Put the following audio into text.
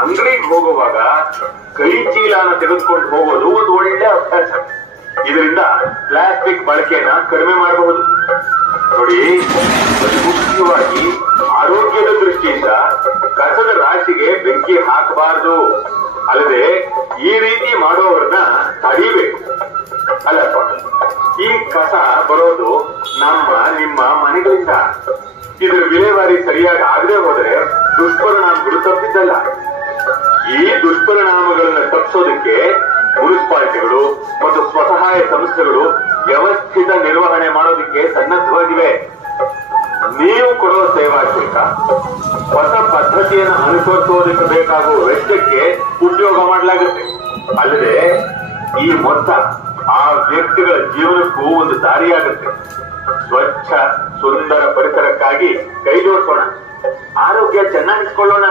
ಅಂಗಡಿಗೆ ಹೋಗುವಾಗ ಕೈ ಚೀಲನ ತೆಗೆದುಕೊಂಡು ಹೋಗೋದು ಒಂದು ಒಳ್ಳೆ ಅಭ್ಯಾಸ. ಇದರಿಂದ ಪ್ಲಾಸ್ಟಿಕ್ ಬಳಕೆನ ಕಡಿಮೆ ಮಾಡಬಹುದು. ನೋಡಿ, ಮುಖ್ಯವಾಗಿ ಆರೋಗ್ಯದ ದೃಷ್ಟಿಯಿಂದ ಕಸದ ರಾಶಿಗೆ ಬೆಂಕಿ ಹಾಕಬಾರದು. ಅಲ್ಲದೆ ಈ ರೀತಿ ಮಾಡೋರನ್ನ ತಡಿಬೇಕು. ಅಲ್ಲಪ್ಪ, ಈ ಕಸ ಬರೋದು ನಿಮ್ಮ ಮನೆಗಳಿಂದ. ಇದರ ವಿಲೇವಾರಿ ಸರಿಯಾಗಿ ಆಗದೆ ಹೋದರೆ ದುಷ್ಪರಿಣಾಮಗಳು ತಪ್ಪಿದ್ದಲ್ಲ. ಈ ದುಷ್ಪರಿಣಾಮಗಳನ್ನ ತಪ್ಪಿಸೋದಕ್ಕೆ ಮುನ್ಸಿಪಾಲಿಟಿಗಳು ಮತ್ತು ಸ್ವಸಹಾಯ ಸಂಸ್ಥೆಗಳು ವ್ಯವಸ್ಥಿತ ನಿರ್ವಹಣೆ ಮಾಡೋದಕ್ಕೆ ಸನ್ನದ್ಧವಾಗಿವೆ. ನೀವು ಕೊಡುವ ಸೇವಾ ಶುಲ್ಕ ಹೊಸ ಪದ್ಧತಿಯನ್ನು ಅನುಸರಿಸುವುದಕ್ಕೆ ಬೇಕಾಗುವ ವೆಚ್ಚಕ್ಕೆ ಉಪಯೋಗ ಮಾಡಲಾಗುತ್ತೆ. ಅಲ್ಲದೆ ಈ ಮೊತ್ತ ಆ ವ್ಯಕ್ತಿಗಳ ಜೀವನಕ್ಕೂ ಒಂದು ದಾರಿಯಾಗುತ್ತೆ. ಸ್ವಚ್ಛ ಸುಂದರ ಪರಿಸರಕ್ಕಾಗಿ ಕೈ ಜೋಡಿಸೋಣ, ಆರೋಗ್ಯ ಚೆನ್ನಾಗಿಸ್ಕೊಳ್ಳೋಣ.